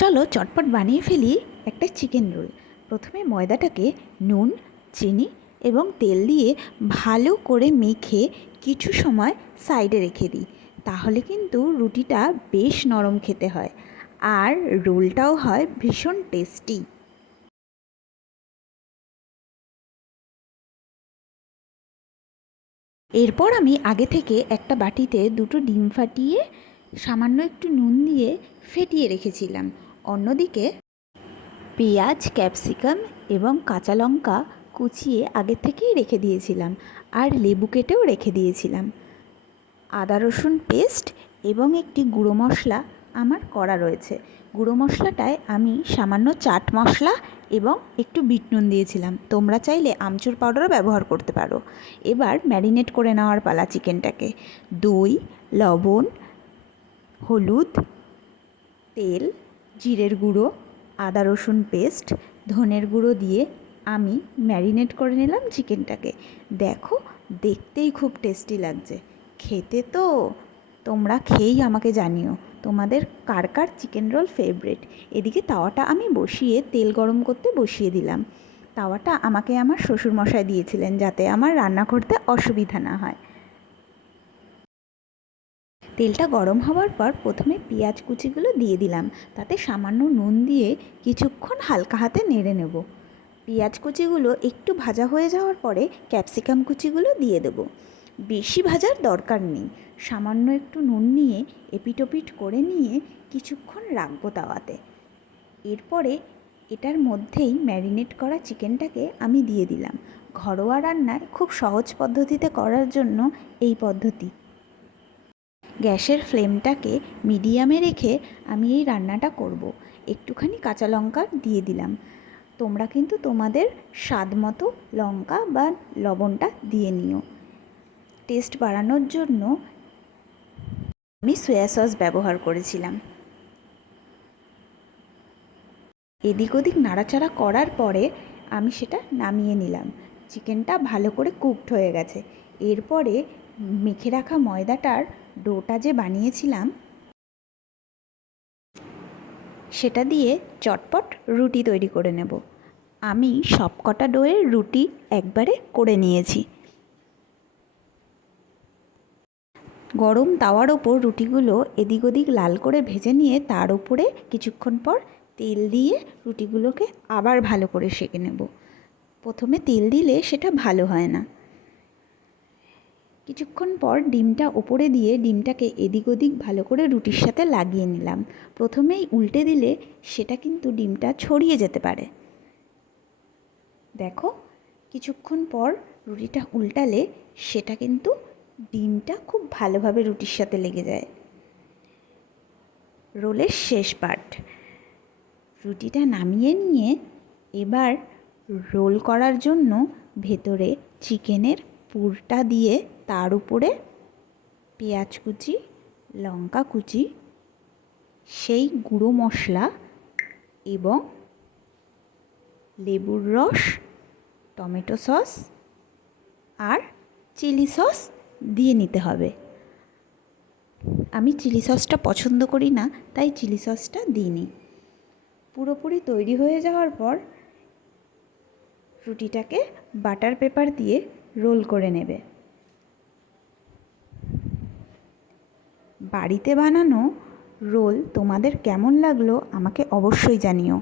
চলো চটপট বানিয়ে ফেলি একটা চিকেন রোল। প্রথমে ময়দাটাকে নুন, চিনি এবং তেল দিয়ে ভালো করে মেখে কিছু সময় সাইডে রেখে দিই। তাহলে কিন্তু রুটিটা বেশ নরম খেতে হয় আর রোলটাও হয় ভীষণ টেস্টি। এরপর আমি আগে থেকে একটা বাটিতে দুটো ডিম ফাটিয়ে সামান্য একটু নুন দিয়ে ফেটিয়ে রেখেছিলাম। অন্যদিকে পেঁয়াজ, ক্যাপসিকাম এবং কাঁচা লঙ্কা কুচিয়ে আগে থেকেই রেখে দিয়েছিলাম আর লেবু কেটেও রেখে দিয়েছিলাম। আদা রসুন পেস্ট এবং একটি গুঁড়ো মশলা আমার করা রয়েছে। গুঁড়ো মশলাটায় আমি সামান্য চাট মশলা এবং একটু বিট নুন দিয়েছিলাম। তোমরা চাইলে আমচুর পাউডারও ব্যবহার করতে পারো। এবার ম্যারিনেট করে নেওয়ার পালা চিকেনটাকে। দই, লবণ, হলুদ, তেল, জিরের গুঁড়ো, আদা রসুন পেস্ট, ধনের গুঁড়ো দিয়ে আমি ম্যারিনেট করে নিলাম চিকেনটাকে। দেখো, দেখতেই খুব টেস্টি লাগছে। খেতে তো তোমরা খেয়েই আমাকে জানিও তোমাদের কার কার চিকেন রোল ফেভারিট। এদিকে তাওয়াটা আমি বসিয়ে তেল গরম করতে বসিয়ে দিলাম। তাওয়াটা আমাকে আমার শ্বশুরমশাই দিয়েছিলেন যাতে আমার রান্না করতে অসুবিধা না হয়। তেলটা গরম হওয়ার পর প্রথমে পেঁয়াজ কুচিগুলো দিয়ে দিলাম। তাতে সামান্য নুন দিয়ে কিছুক্ষণ হালকা হাতে নেড়ে নেব। পেঁয়াজ কুচিগুলো একটু ভাজা হয়ে যাওয়ার পরে ক্যাপসিকাম কুচিগুলো দিয়ে দেব। বেশি ভাজার দরকার নেই। সামান্য একটু নুন নিয়ে এপিটোপিট করে নিয়ে কিছুক্ষণ রাখবো তাওয়াতে। এরপরে এটার মধ্যেই ম্যারিনেট করা চিকেনটাকে আমি দিয়ে দিলাম। ঘরোয়া রান্নায় খুব সহজ পদ্ধতিতে করার জন্য এই পদ্ধতি। গ্যাসের ফ্লেমটাকে মিডিয়ামে রেখে আমি এই রান্নাটা করব। একটুখানি কাঁচা লঙ্কা দিয়ে দিলাম। তোমরা কিন্তু তোমাদের স্বাদ মতো লঙ্কা বা লবণটা দিয়ে নিও। টেস্ট বাড়ানোর জন্য আমি সয়া সস ব্যবহার করেছিলাম। এদিক ওদিক নাড়াচাড়া করার পরে আমি সেটা নামিয়ে নিলাম। চিকেনটা ভালো করে কুকড হয়ে গেছে। এরপরে মেখে রাখা ময়দাটার ডোটা যে বানিয়েছিলাম সেটা দিয়ে চটপট রুটি তৈরি করে নেব। আমি সবকটা ডোয়ের রুটি একবারে করে নিয়েছি। গরম তাওয়ার ওপর রুটিগুলো এদিক ওদিক লাল করে ভেজে নিয়ে তার উপরে কিছুক্ষণ পর তেল দিয়ে রুটিগুলোকে আবার ভালো করে সেঁকে নেব। প্রথমে তেল দিলে সেটা ভালো হয় না। কিছুক্ষণ পর ডিমটা ওপরে দিয়ে ডিমটাকে এদিক ওদিক ভালো করে রুটির সাথে লাগিয়ে নিলাম। প্রথমেই উল্টে দিলে সেটা কিন্তু ডিমটা ছড়িয়ে যেতে পারে। দেখো, কিছুক্ষণ পর রুটিটা উল্টালে সেটা কিন্তু ডিমটা খুব ভালোভাবে রুটির সাথে লেগে যায়। রোলের শেষ পার্ট, রুটিটা নামিয়ে নিয়ে এবার রোল করার জন্য ভেতরে চিকেনের পুরটা দিয়ে তার উপরে পেঁয়াজ কুচি, লঙ্কা কুচি, সেই গুঁড়ো মশলা এবং লেবুর রস, টমেটো সস আর চিলি সস দিয়ে নিতে হবে। আমি চিলি সসটা পছন্দ করি না, তাই চিলি সসটা দিইনি। পুরোপুরি তৈরি হয়ে যাওয়ার পর রুটিটাকে বাটার পেপার দিয়ে রোল করে নেবে। বাড়িতে বানানো রোল তোমাদের কেমন লাগলো আমাকে অবশ্যই জানিও।